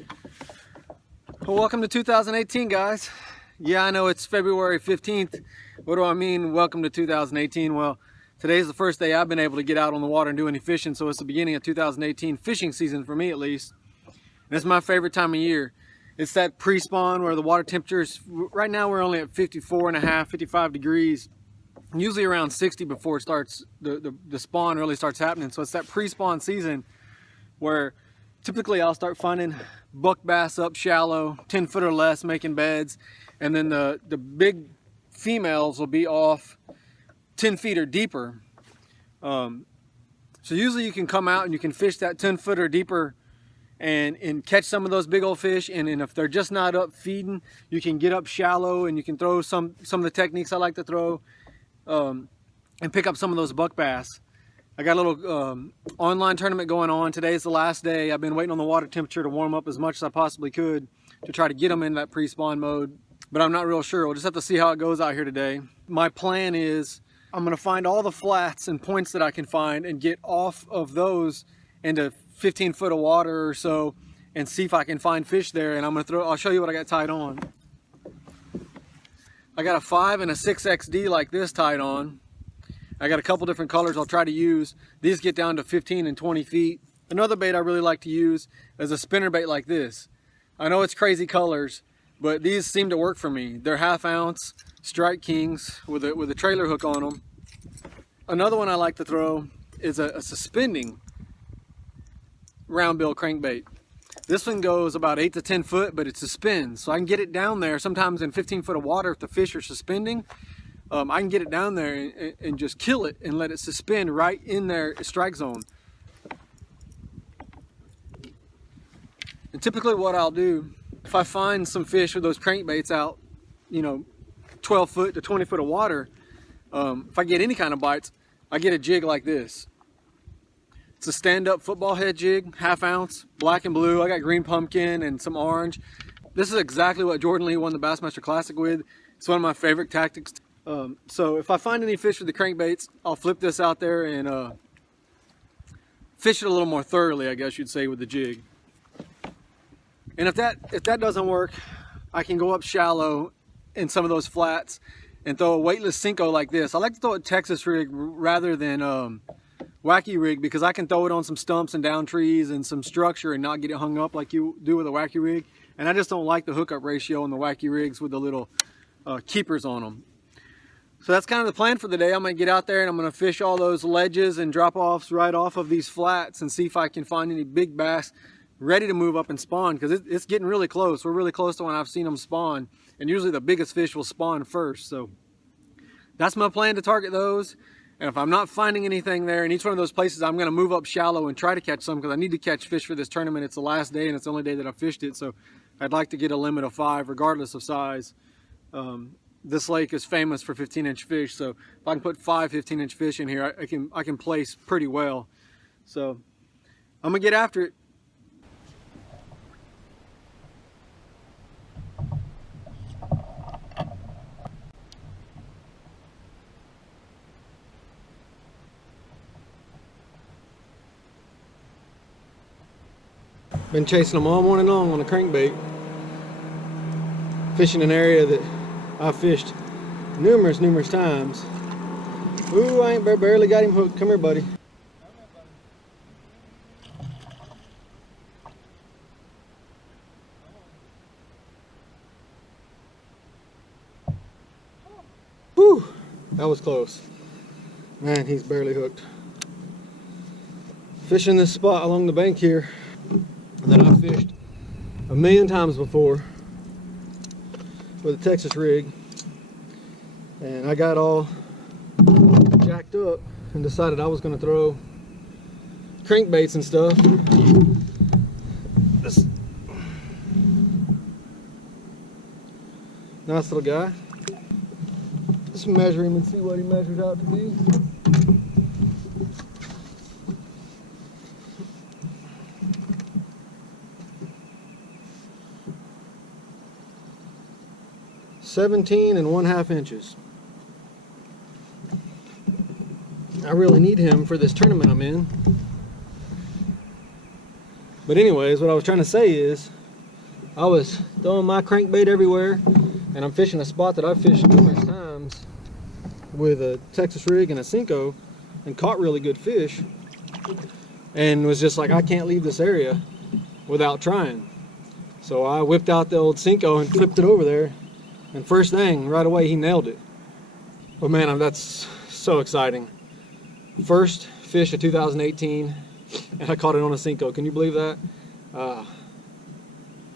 Well, welcome to 2018, guys. Yeah, I know it's February 15th. What do I mean, welcome to 2018? Well, today's the first day I've been able to get out on the water and do any fishing, so it's the beginning of 2018 fishing season for me, at least. And it's my favorite time of year. It's that pre-spawn where the water temperatures, right now we're only at 54 and a half, 55 degrees. Usually around 60 before it starts, the spawn really starts happening. So it's that pre-spawn season where typically I'll start finding buck bass up shallow, 10 foot or less, making beds, and then the big females will be off 10 feet or deeper. So usually you can come out and you can fish that 10 foot or deeper and catch some of those big old fish, and if they're just not up feeding, you can get up shallow and you can throw some of the techniques I like to throw and pick up some of those buck bass. I got a little online tournament going on. Today's the last day. I've been waiting on the water temperature to warm up as much as I possibly could to try to get them in that pre-spawn mode, but I'm not real sure. We'll just have to see how it goes out here today. My plan is I'm gonna find all the flats and points that I can find and get off of those into 15 foot of water or so and see if I can find fish there, and I'll show you what I got tied on. I got a 5 and a 6XD like this tied on. I got a couple different colors I'll try to use. These get down to 15 and 20 feet. Another bait I really like to use is a spinner bait like this. I know it's crazy colors, but these seem to work for me. They're 1/2 ounce Strike Kings with a trailer hook on them. Another one I like to throw is a suspending round bill crankbait. This one goes about 8 to 10 foot, but it suspends, so I can get it down there sometimes in 15 foot of water if the fish are suspending. I can get it down there and just kill it and let it suspend right in their strike zone. And typically what I'll do, if I find some fish with those crankbaits out, 12 foot to 20 foot of water, if I get any kind of bites, I get a jig like this. It's a stand-up football head jig, 1/2 ounce, black and blue. I got green pumpkin and some orange. This is exactly what Jordan Lee won the Bassmaster Classic with. It's one of my favorite tactics. So if I find any fish with the crankbaits, I'll flip this out there and fish it a little more thoroughly, I guess you'd say, with the jig. And if that doesn't work, I can go up shallow in some of those flats and throw a weightless Cinco like this. I like to throw a Texas rig rather than wacky rig, because I can throw it on some stumps and down trees and some structure and not get it hung up like you do with a wacky rig. And I just don't like the hookup ratio on the wacky rigs with the little keepers on them. So that's kind of the plan for the day. I'm going to get out there and I'm going to fish all those ledges and drop-offs right off of these flats and see if I can find any big bass ready to move up and spawn, because it's getting really close. We're really close to when I've seen them spawn, and usually the biggest fish will spawn first. So that's my plan, to target those. And if I'm not finding anything there in each one of those places, I'm going to move up shallow and try to catch some, because I need to catch fish for this tournament. It's the last day and it's the only day that I fished it, so I'd like to get a limit of 5 regardless of size. This lake is famous for 15-inch fish, so if I can put 5 15-inch fish in here, I can place pretty well. So I'm gonna get after it. Been chasing them all morning long on a crankbait, fishing an area that I've fished numerous times. Ooh, I ain't barely got him hooked. Come here, buddy. Whew, that was close. Man, he's barely hooked. Fishing this spot along the bank here that I've fished 1,000,000 times before with a Texas rig, and I got all jacked up and decided I was going to throw crankbaits and stuff. This nice little guy. Let's measure him and see what he measures out to be. (17 1/2 inches. I really need him for this tournament I'm in. But anyways, what I was trying to say is, I was throwing my crankbait everywhere, and I'm fishing a spot that I've fished numerous times with a Texas rig and a Senko and caught really good fish, and was just like, I can't leave this area without trying. So I whipped out the old Senko and flipped it over there, and first thing, right away, he nailed it. But man, that's so exciting. First fish of 2018, and I caught it on a Senko. Can you believe that?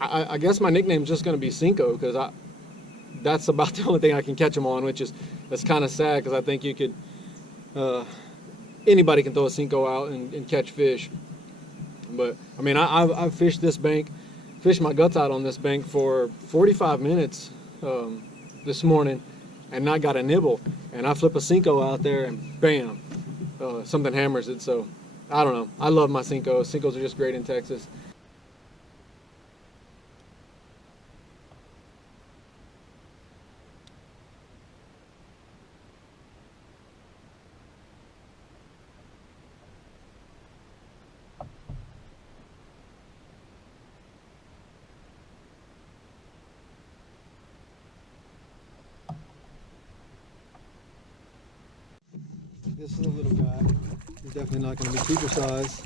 I guess my nickname is just going to be Senko, because that's about the only thing I can catch them on, that's kind of sad, because I think you could, anybody can throw a Senko out and catch fish. But I mean, I've fished this bank, fished my guts out on this bank for 45 minutes this morning, and not got a nibble. And I flip a Senko out there, and bam, something hammers it. So I don't know. I love my Senkos. Senkos are just great in Texas. This is a little guy. He's definitely not going to be keeper size,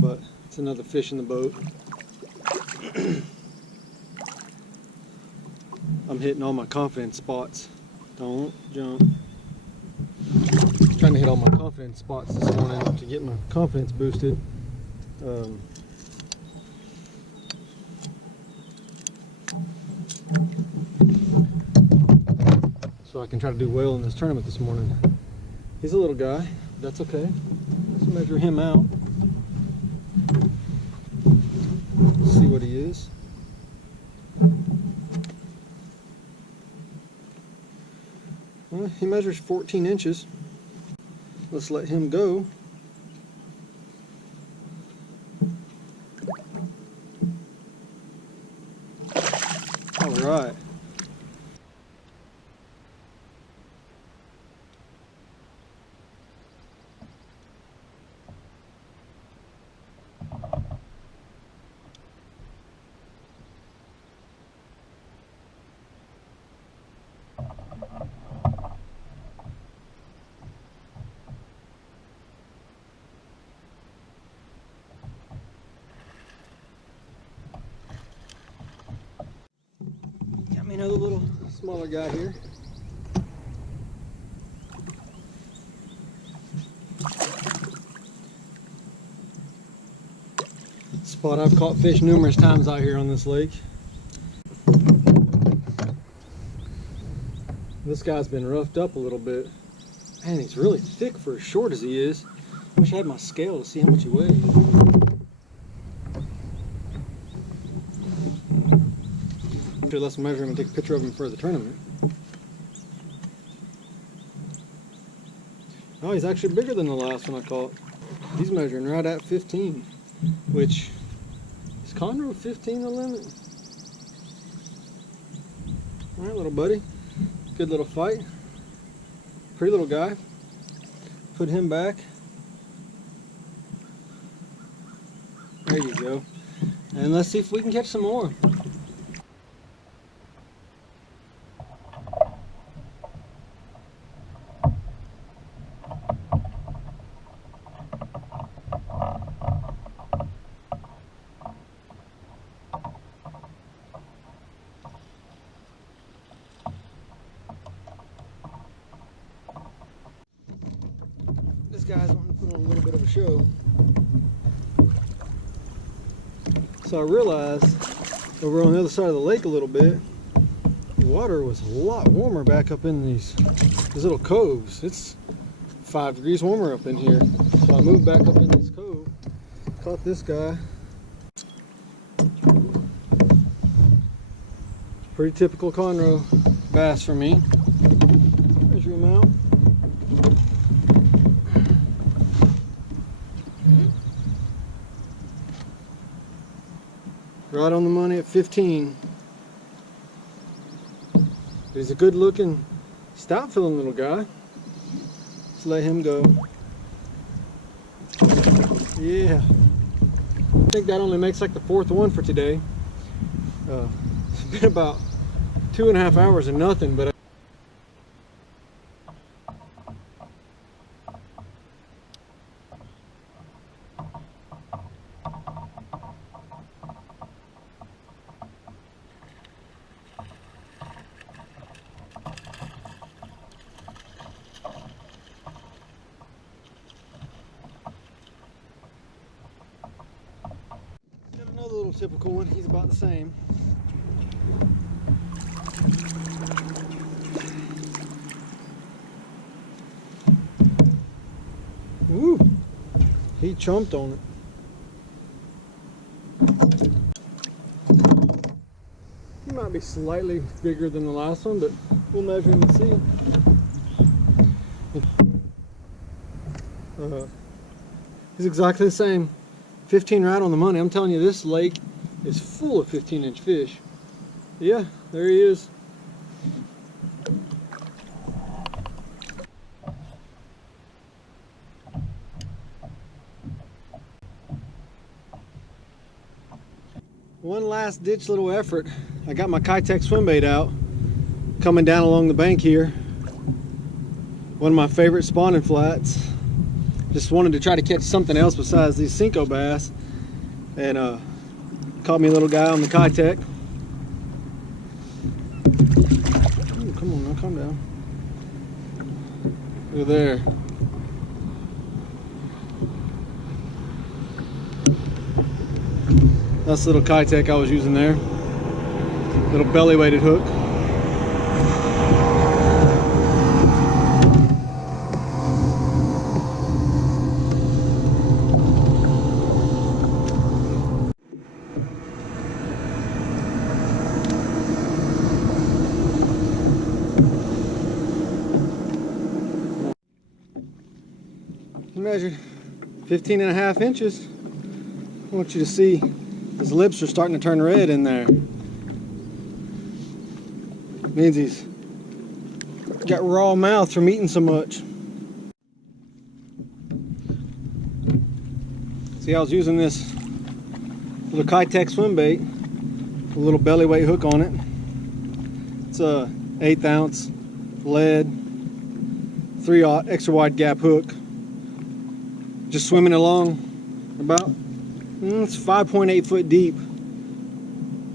but it's another fish in the boat. I'm hitting all my confidence spots. Don't jump. Trying to hit all my confidence spots this morning to get my confidence boosted. So I can try to do well in this tournament this morning. He's a little guy, that's okay. Let's measure him out. See what he is. Well, he measures 14 inches. Let's let him go. All right. Got me another little smaller guy here. Spot I've caught fish numerous times out here on this lake. This guy's been roughed up a little bit. Man, he's really thick for as short as he is. Wish I had my scale to see how much he weighs. Let's measure him and take a picture of him for the tournament. Oh, he's actually bigger than the last one I caught. He's measuring right at 15, which is Conroe 15 the limit? All right, little buddy. Good little fight. Pretty little guy. Put him back. There you go. And let's see if we can catch some more. This guy's wanting to put on a little bit of a show. So I realized over on the other side of the lake a little bit, the water was a lot warmer back up in these little coves. It's 5 degrees warmer up in here. So I moved back up in this cove, caught this guy. Pretty typical Conroe bass for me. Measure him out. Right on the money at 15. But he's a good looking, stout feeling little guy. Let's let him go. Yeah. I think that only makes like the 4th one for today. It's been about 2.5 hours of nothing, but got another little typical one. He's about the same. Woo! He chomped on it. He might be slightly bigger than the last one, but we'll measure him and see. He's exactly the same. 15 right on the money. I'm telling you, this lake is full of 15-inch fish. Yeah, there he is. One last ditch little effort. I got my Kitech swim bait out, coming down along the bank here. One of my favorite spawning flats. Just wanted to try to catch something else besides these Cinco bass, and caught me a little guy on the Kitech. Ooh, come on now, calm down. Look at there. That's the little Kitech I was using there. Little belly weighted hook. Measured 15.5 inches. I want you to see his lips are starting to turn red in there. Means he's got raw mouth from eating so much. See, I was using this little Kitech swim bait with a little belly weight hook on it. It's a 1/8 ounce lead 3/0 extra wide gap hook. Just swimming along about, it's 5.8 foot deep,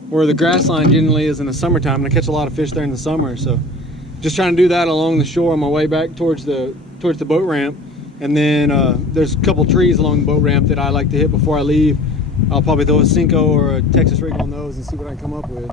where the grass line generally is in the summertime, and I catch a lot of fish there in the summer. So just trying to do that along the shore on my way back towards the boat ramp. And then there's a couple trees along the boat ramp that I like to hit before I leave. I'll probably throw a Cinco or a Texas rig on those and see what I can come up with.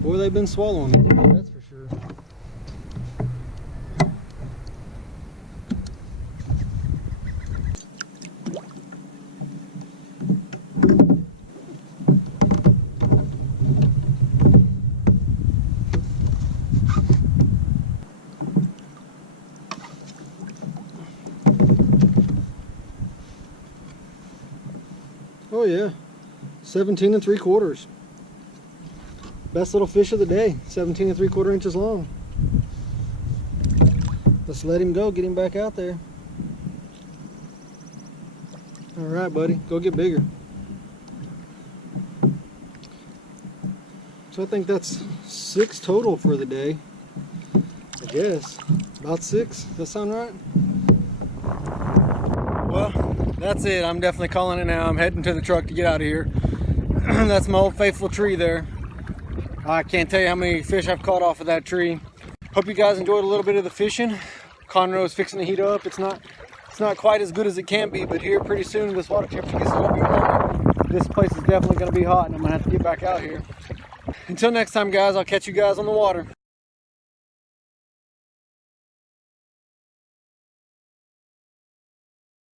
Boy, they've been swallowing it, that's for sure. Oh yeah, 17 3/4. Best little fish of the day, 17 3/4 inches long. Let's let him go, get him back out there. All right, buddy, go get bigger. So I think that's 6 total for the day. I guess, about 6, does that sound right? Well, that's it, I'm definitely calling it now. I'm heading to the truck to get out of here. That's my old faithful tree there. I can't tell you how many fish I've caught off of that tree. Hope you guys enjoyed a little bit of the fishing. Conroe is fixing to heat up. It's not quite as good as it can be, but here pretty soon this water temperature gets a little bit warmer. This place is definitely going to be hot, and I'm going to have to get back out here. Until next time, guys, I'll catch you guys on the water.